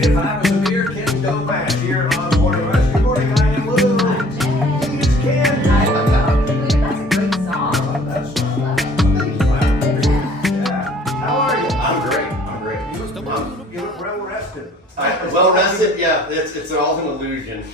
If I was a beer, Ken Domash here on the Morning Rush. Good morning, I am Lou. I'm Jenn. It's Ken. That's a great song. Oh, that's Love it. yeah. How are you? I'm great. You look well rested. Well rested, yeah. It's all an illusion.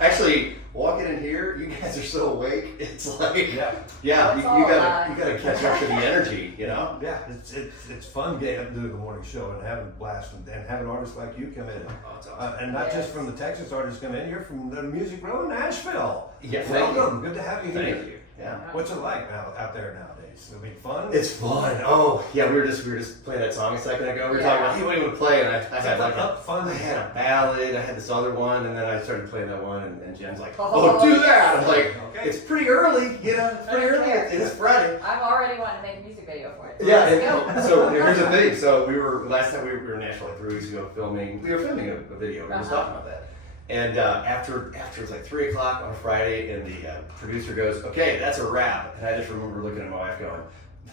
Actually, walking in here, you guys are so awake. It's like, yeah, you gotta catch up to the energy, you know. Yeah, it's fun getting up and doing the morning show and having a blast and having artists like you come in. Oh, it's awesome. And not just from the Texas artists come in, you're from the Music Row in Nashville. Yeah, thank welcome. Good to have you here. Thank you. Yeah. What's it like out there nowadays? I mean, fun? It's fun. Oh, yeah. We were just playing that song a second ago. We were talking about, hey, what do you want to play? And I had like fun. I had a ballad. I had this other one, and then I started playing that one, and Jen's like, oh, do that. I'm like, okay. It's pretty early, you know. It's pretty early. It's Friday. I'm already wanting to make a music video for it. Yeah, Let's and go. so here's the thing. So last time we were in Nashville like 3 weeks ago filming. We were filming a video. We were just talking about that. And after it was like 3 o'clock on a Friday, and the producer goes, "Okay, that's a wrap." And I just remember looking at my wife going,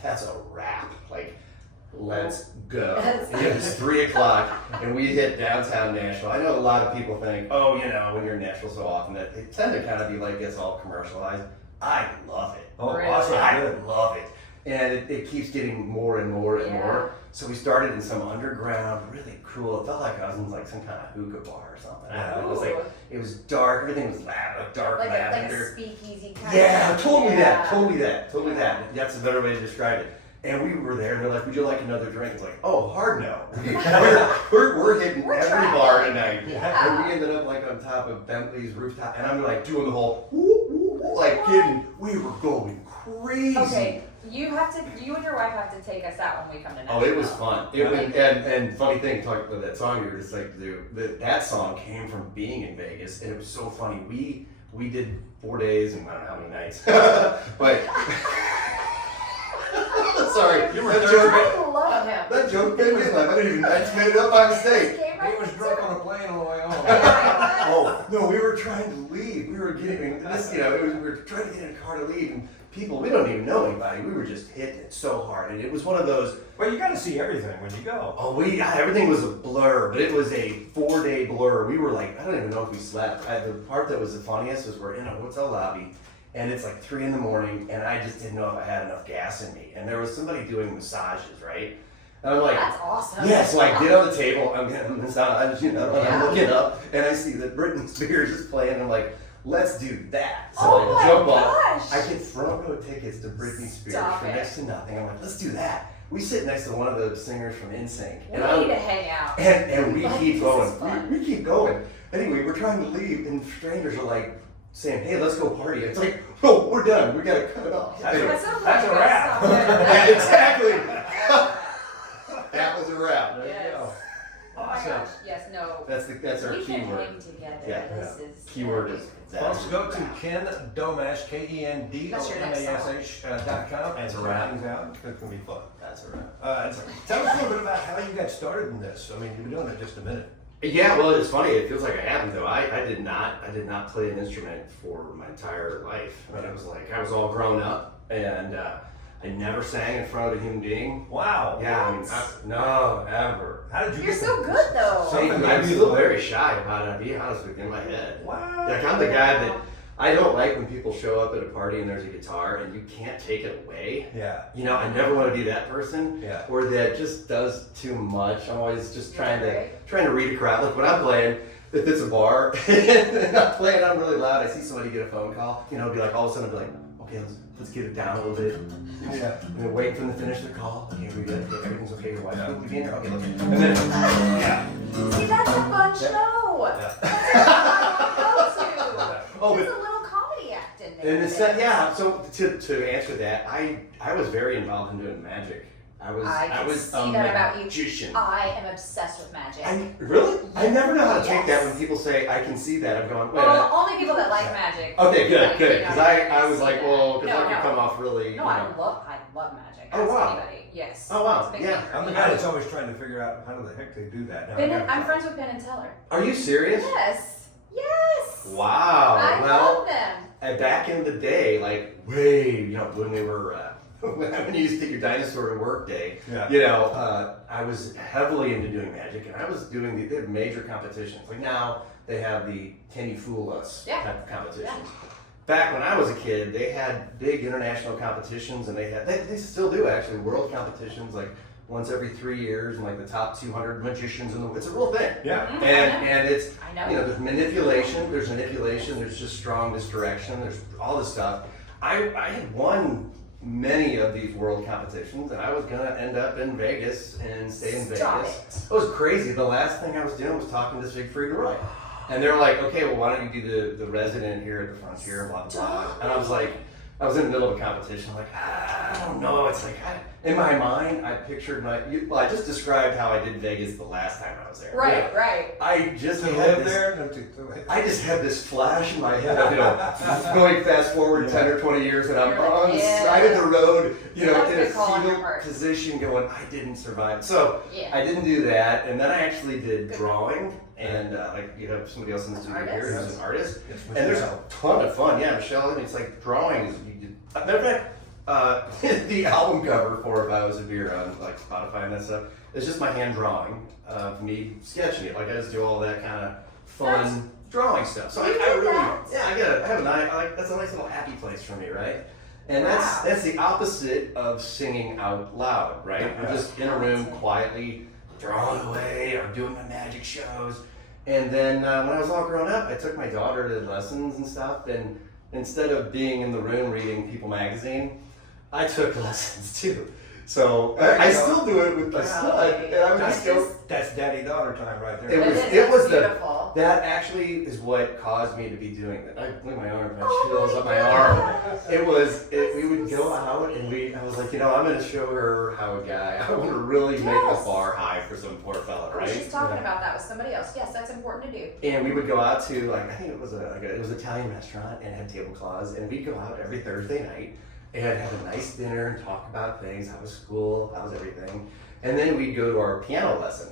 "That's a wrap. Like, let's go." It was 3 o'clock, and we hit downtown Nashville. I know a lot of people think, oh, you know, when you're in Nashville so often, that they tend to kind of be like it's all commercialized. I love it. Oh, Really? awesome. I love it. And it keeps getting more and more and more. So we started in some underground, really cool. It felt like I was in like some kind of hookah bar or something. I don't know. It was like, it was dark. Everything was dark like lavender. a speakeasy kind Yeah, of. totally that. That's a better way to describe it. And we were there, and they're like, "Would you like another drink?" It's like, "Oh, hard no." We're hitting every bar tonight. Yeah. And we ended up like on top of Bentley's rooftop, and I'm like doing the whole woo, woo, woo, like kidding. We were going crazy. Okay, you and your wife have to take us out when we come to Nashville. Oh, it was fun. It was, and funny thing, talking about that song you were just like to do. That song came from being in Vegas, and it was so funny. We did 4 days and I don't know how many nights, but. Sorry, You were that third joke. I love him. That joke made me laugh. I just made it up by mistake. He was drunk on a plane on the way home. Oh no, we were trying to leave. We were getting this, you know. We were trying to get in a car to leave, and people, we don't even know anybody. We were just hitting it so hard, and it was one of those. Well, you got to see everything when you go. Oh, everything was a blur, but it was a 4-day blur. We were like, I don't even know if we slept. The part that was the funniest was we're in a hotel lobby. And it's like 3 a.m, and I just didn't know if I had enough gas in me. And there was somebody doing massages, right? And I'm like, That's awesome. yeah, so I get on the table, I'm getting a massage, you know, and I'm looking up, and I see that Britney Spears is playing, and I'm like, let's do that. So Oh I my jump gosh. off. I get front row tickets to Britney Spears Stop for it. next to nothing. I'm like, let's do that. We sit next to one of the singers from NSYNC. We And need to hang out. and we Like, keep this going. is fun. We keep going. Anyway, we're trying to leave, and strangers are like saying, "Hey, let's go party." It's like, "Oh, we're done. We gotta cut it off." That's Anyway, That's a wrap. yeah, exactly. That was a wrap. There you Yes. go. Oh my Awesome. gosh, yes, no. That's our We can keyword. hang together. Yeah. This is Keyword is Folks, go to Ken Domash, KenDomash.com, and That's a check wrap. things out. It's going to be fun. That's a wrap. Tell us a little bit about how you got started in this. I mean, you've been doing it just a minute. Yeah, well, it's funny. It feels like I haven't though. I did not play an instrument for my entire life. I mean, it was like I was all grown up, and I never sang in front of a human being. Wow. Yeah, I mean, no, ever. How did you You're get so good though. Something I'm maybe still very shy about it, I'll be honest with you, in my head. Wow. Like, I'm the guy that, I don't like when people show up at a party and there's a guitar and you can't take it away. Yeah. You know, I never want to be that person. Yeah. Or that just does too much. I'm always just trying to read a crowd. Like when I'm playing, if it's a bar and I'm playing, I'm really loud, I see somebody get a phone call, you know, it'll be like all of a sudden I'll be like, okay, let's get it down a little bit. Yeah. And then wait for them to finish their call. Okay, we good. Okay, everything's okay. Your wife's Yeah. good. We be in here. Okay, okay. And then, yeah. See, that's a fun show. Yeah. That's a fun go to. Oh, There's but a little comedy act in there. and it's that, yeah. So to answer that, I was very involved in doing magic. I can was see a that about you. magician. I am obsessed with magic. Really? I never know how to take Yes. that when people say I can see that. I'm going, wait a Well, minute. only people that like magic. Okay, good, like, good. you know, Because I was see like, that. well, because No, I could no. come off really. No, you I know. love magic. Oh, Ask wow. anybody. Yes. Oh, wow. It's a big Yeah. thing for I'm the me. guy that's always trying to figure out how the heck they do that. Now, I gotta I'm try. friends with Penn and Teller. Are you serious? Yes. Yes. Wow. I well, love them. back in the day, like way, you know, when they were when you used to take your dinosaur to work day, Yeah. you know, I was heavily into doing magic, and I was doing they had major competitions. Like now they have the Can You Fool Us Yeah. type of competitions. Yeah. Back when I was a kid, they had big international competitions, and they still do actually world competitions like once every 3 years, and like the top 200 magicians in the world. It's a real thing. Yeah. And it's I know. you know, there's manipulation, there's just strong misdirection, there's all this stuff. I had won many of these world competitions, and I was gonna end up in Vegas and stay in Stop Vegas. It was crazy. The last thing I was doing was talking to Siegfried Roy. And they're like, okay, well, why don't you be the resident here at the Frontier, and blah, blah, blah. And I was like, I was in the middle of a competition. I'm like, I don't know. It's like, in my mind, I pictured I just described how I did Vegas the last time I was there. Right, Yeah. right. I just To had live this, there? No, I just had this flash in my head of, you know, going fast forward 10 or 20 years, and I'm You're like, on the yeah. side of the road, you know, That's a in a good call on your fetal part. position going, I didn't survive. So Yeah. I didn't do that, and then I actually did Good. drawing, and like you have somebody else in the studio here Artist? who's an artist, Yes, and there's a Michelle. ton of fun. Yeah, Michelle, I mean, it's like drawing is, matter of fact, the album cover for If I Was a Beer on like Spotify and that stuff, it's just my hand drawing of me sketching it. Like I just do all that kind of fun drawing stuff. So You I did really, that? I have a nice, that's a nice little happy place for me, right? And Wow. that's the opposite of singing out loud, right? I'm just in a room quietly drawing away or doing my magic shows. And then when I was all grown up, I took my daughter to lessons and stuff, and instead of being in the room reading People magazine, I took lessons too. So I still do it with my son, and I would just go. That's daddy-daughter time right there. It was the beautiful. that actually is what caused me to be doing that. Look at my arm, my Oh chills my up my God. arm. We would go out and I was like, you know, I'm going to show her how a guy, I want to really make the Yes. bar high for some poor fella, Oh, right? she's talking about that with somebody else. Yes, that's important to do. And we would go out to like I think it was it was an Italian restaurant and had tablecloths, and we'd go out every Thursday night and have a nice dinner and talk about things. How was school? How was everything? And then we'd go to our piano lesson.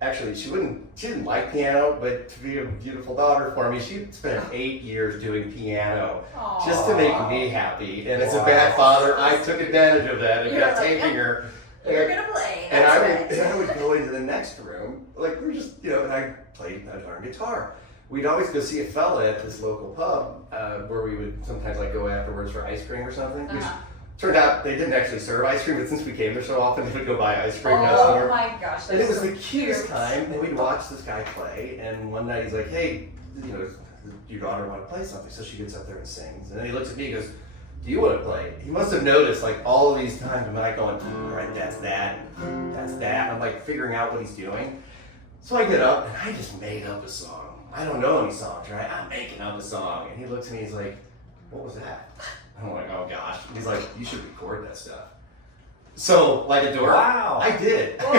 Actually, she didn't like piano, but to be a beautiful daughter for me, she spent 8 years doing piano just to make me happy. And as a bad father, I took advantage of that and You're kept like, taking her. You're gonna play. And That's I would go into the next room, like we were just, you know, and I learned guitar. We'd always go see a fella at this local pub where we would sometimes like go afterwards for ice cream or something. Which turned out they didn't actually serve ice cream, but since we came there so often, they would go buy ice cream. Oh my gosh, that's And it was so the cutest cute. time. And we'd watch this guy play. And one night he's like, "Hey, you know, your daughter want to play something?" So she gets up there and sings. And then he looks at me and goes, "Do you want to play?" He must have noticed like all of these times I'm like going, "All right, that's that, that's that." I'm like figuring out what he's doing. So I get up and I just made up a song. I don't know any songs, right? I'm making up a song. And he looks at me, he's like, "What was that?" I'm like, "Oh gosh." He's like, "You should record that stuff." So, like a dork, Wow. I did. Well,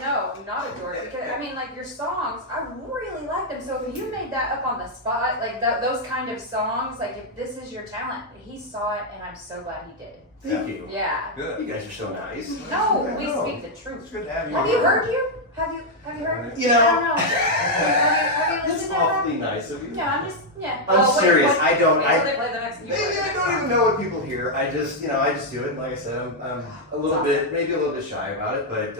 no, not a dork. Because I mean, like your songs, I really like them. So if you made that up on the spot, like those kind of songs, like if this is your talent, he saw it, and I'm so glad he did. Thank you. Yeah. Good. You guys are so nice. No, we know. speak the It's truth. good to have you. Have you heard you? Have you heard? You know, I don't know. Have you That's listened to that? awfully nice of you. No, I'm just yeah. I'm Well, wait, serious. what- I don't. wait till they play the next. Maybe I don't even know what people hear. I just do it. Like I said, I'm a little bit, maybe a little bit shy about it, but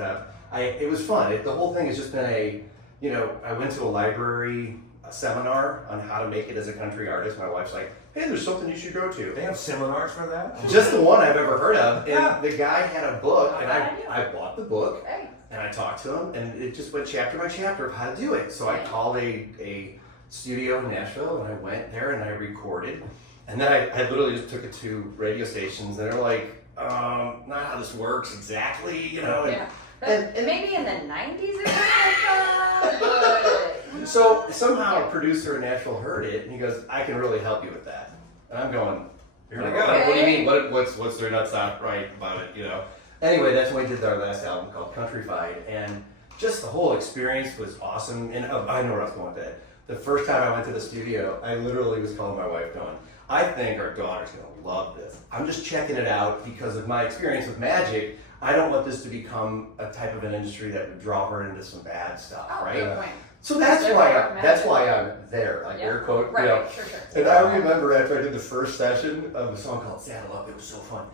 it was fun. The whole thing has just been I went to a library seminar on how to make it as a country artist. My wife's like, "Hey, there's something you should go to." They have seminars for that? Just the one I've ever heard of. And Yeah. the guy had a book, and Bad idea. I bought the book, Hey. and I talked to him, and it just went chapter by chapter of how to do it. So I called a studio in Nashville, and I went there and I recorded. And then I literally just took it to radio stations, and they're like, not how this works exactly, you know. Yeah. But and- maybe in the 90s it was like that, but... So somehow a producer in Nashville heard it, and he goes, "I can really help you with that." And I'm going, Here we go. What do you mean? What's there not right about it? You know. Anyway, that's when we did our last album called Countryfied, and just the whole experience was awesome. And I know where I was going with that. The first time I went to the studio, I literally was calling my wife going, "I think our daughter's gonna love this. I'm just checking it out because of my experience with magic. I don't want this to become a type of an industry that would draw her into some bad stuff, Oh, right?" good point. So that's They're why recommended. that's why I'm there, like Yeah. air quote, Right, you know. sure. And I remember after I did the first session of a song called Saddle Up, it was so fun.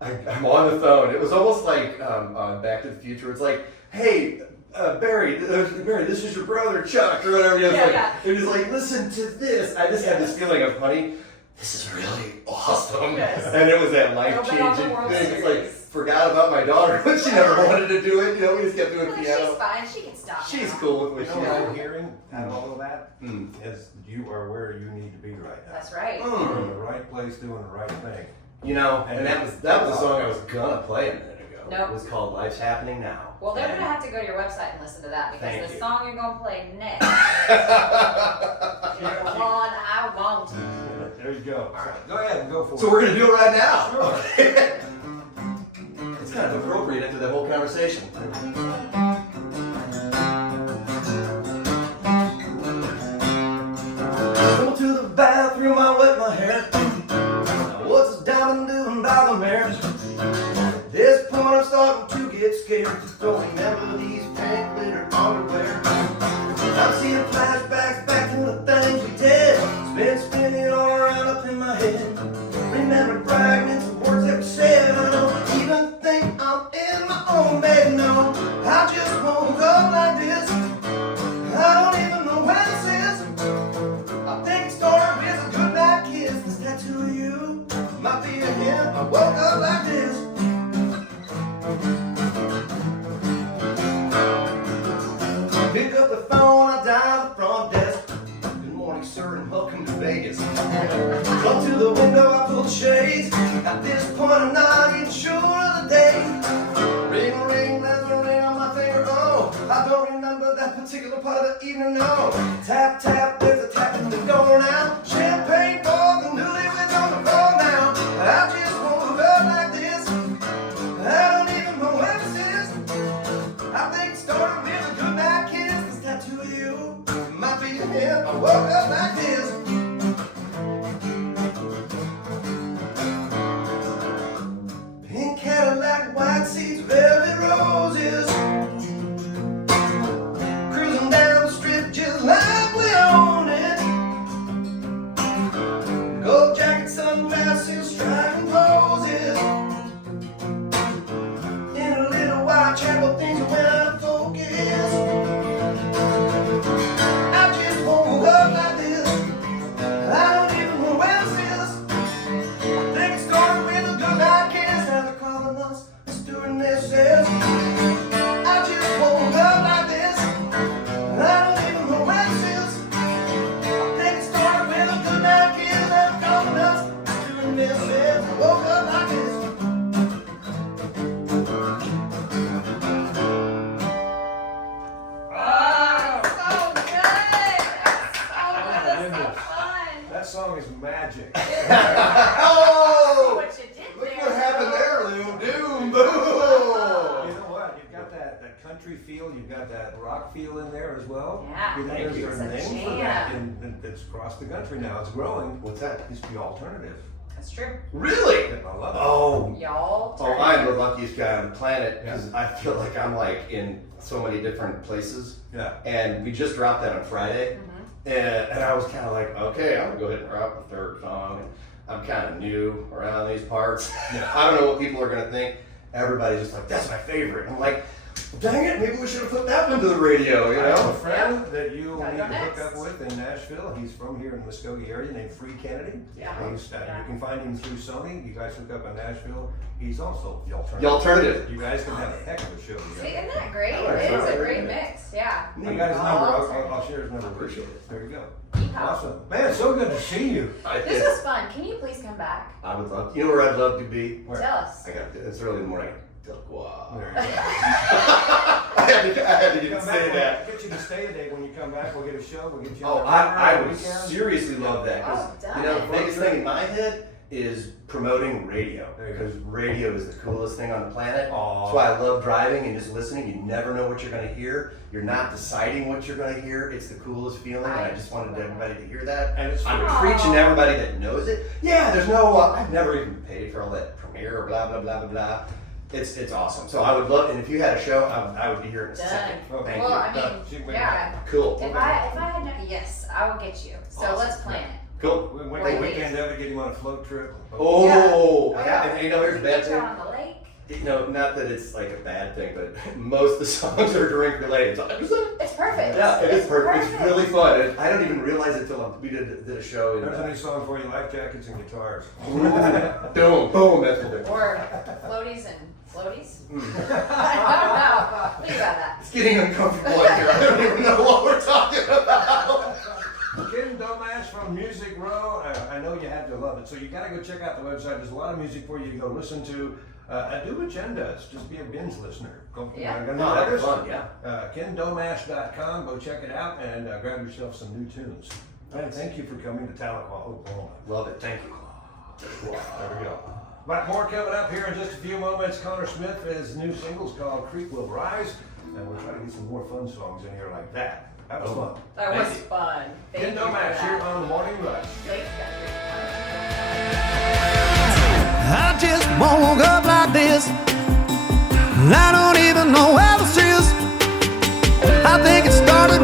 I'm on the phone. It was almost like Back to the Future. It's like, hey, Barry, this is your brother Chuck, or whatever. It was like, listen to this. I just had this feeling of, honey, this is really awesome. Yes. And it was that life-changing thing. It's like, forgot about my daughter, but she never wanted to do it. You know, we just kept doing piano. She's fine. She can stop. She's now. cool with what she What I'm does. hearing out of all of that is you are where you need to be right now. That's right. You're in the right place doing the right thing. You know, and that was a song I was gonna play a minute ago. Nope. It was called Life's Happening Now. Well, they're going to have to go to your website and listen to that because Thank the you. song you're going to play next is the one I want. There you go. Go ahead and go for it. So we're gonna do it right now. Sure. Okay. It's kind of appropriate after that whole conversation. Go to the bathroom, I wet my hair. Now what's a diamond doing by the mirror? At this point I'm starting to get scared. Just don't remember these pink glitter underwear. I'm seeing flashbacks back to the things we did. It's been spinning all around up in my head. Remember fragments of words that we said. I don't even think I'm in my own bed. No, I just woke up like this. I don't even know when this is. I think it started with a goodnight kiss. This tattoo of you might be a hint. I woke up like this. Pick up the phone, I dial the front desk. Good morning, sir, and welcome to Vegas. Up to the window, I pull the shades. At this point, I'm not even sure of the day. Ring, ring, there's a ring on my finger. Oh, I don't remember that particular part of the evening. No, tap, tap, there's a tap at the door now. Champagne for the newlyweds on the floor now. I just woke up like this. I don't even know where this is. I think it started with a goodnight kiss. This tattoo of you might be a hint. I woke up like this. Pink Cadillac, white seats, velvet roses. Cruising down the strip just like we own it. Gold jacket, sunglasses, striking poses. In a little while, chat about things that went out of focus. I just woke up like this. I don't even know where this is. I think it started with a goodnight kiss. Now they're calling us Mr. and Mrs. I just woke up like this. I don't even know where this is. I think it started with a goodnight kiss. Now they're calling us Mr. and Mrs. I woke up like this. Oh, so good. So fun. That song is magic. Oh! What you did Look there. what happened there, Lou. Doom, You boom. know what? You've got that country feel, you've got that rock feel in there as well. Yeah. You know, Thank you. there's a It's a name for that, jam. and it's across the country now. It's growing. What's that? It's the alternative. That's true. Really? I love it. Oh. Y'all. Oh, I'm the luckiest guy on the planet because I feel like I'm like in so many different places. Yeah. And we just dropped that on Friday. Mm-hmm. And I was kind of like, okay, I'm gonna go ahead and drop the third song. And I'm kind of new around these parts. Yeah. I don't know what people are gonna think. Everybody's just like, that's my favorite. I'm like, dang it, maybe we should have put that one to the radio, you I have a know? friend that you'll Gotta need go to hook next. up with in Nashville. He's from here in the Muskogee area named Free Kennedy. Yeah. He's, Yeah. You can find him through Sony. You guys hook up in Nashville. He's also the alternative. The alternative. You guys can have a heck of a show See, together. isn't that great? I like It is that. a great mix. Yeah. I got his number. Alternative. I'll share his number. Appreciate it. There you go. Yeehaw. Awesome. Man, it's so good to see you. This was fun. Can you please come back? I would love. You know where I'd love to be? Where? Tell us. I got. It's early in the morning. Tahlequah. There you go. I had to even Come say back, that. We'll get you to stay today when you come back. We'll get a show. We'll get you. Oh, on I the would weekend. seriously love that Oh, because you know the done. biggest thing in my head is promoting radio There you go. because radio is the coolest thing on the planet. Aw. That's why I love driving and just listening. You never know what you're going to hear. You're not deciding what you're going to hear. It's the coolest feeling, and I just wanted everybody to hear that. And it's I'm free. preaching to everybody that knows it. Yeah, there's no. I've never even paid for all that premiere or blah blah blah blah blah. It's awesome. So I would love, and if you had a show, I would be here in a Done. second. Okay. Thank Well, you. I mean, She went yeah. Cool. If I had no, yes, I will get you. So Awesome. let's plan it. Cool. We went Great the days. weekend of it, get him on a float trip. Oh, Yeah. yeah. And you know, here's a bad Beach thing. out on the lake. You know, not that it's like a bad thing, but most of the songs are drink related. So It's perfect. yeah, it is It's perfect. It's really fun. And I don't even realize it till we did a show. There's a new song for you, life jackets and guitars. Boom, boom. That's what they're. Or floaties and floaties. I don't know. Think about that. It's getting uncomfortable in here. I don't even know what we're talking about. Ken Domash from Music Row. I know you have to love it. So you got to go check out the website. There's a lot of music for you to go listen to. Do what Jen does. Just be a binge listener. Go, Yeah. no, That's fun, yeah. KenDomash.com. Go check it out and grab yourself some new tunes. Man, thank you for coming to Tahlequah, Oklahoma. Love it. Thank you. There we go. But more coming up here in just a few moments. Connor Smith, his new single's called Creek Will Rise. And we'll try to get some more fun songs in here like that. That was fun. That Thank was you. fun. Thank Ken you for Domash here that. on the Morning Rush. Thanks, guys. I just woke up like this, and I don't even know where this is. I think it started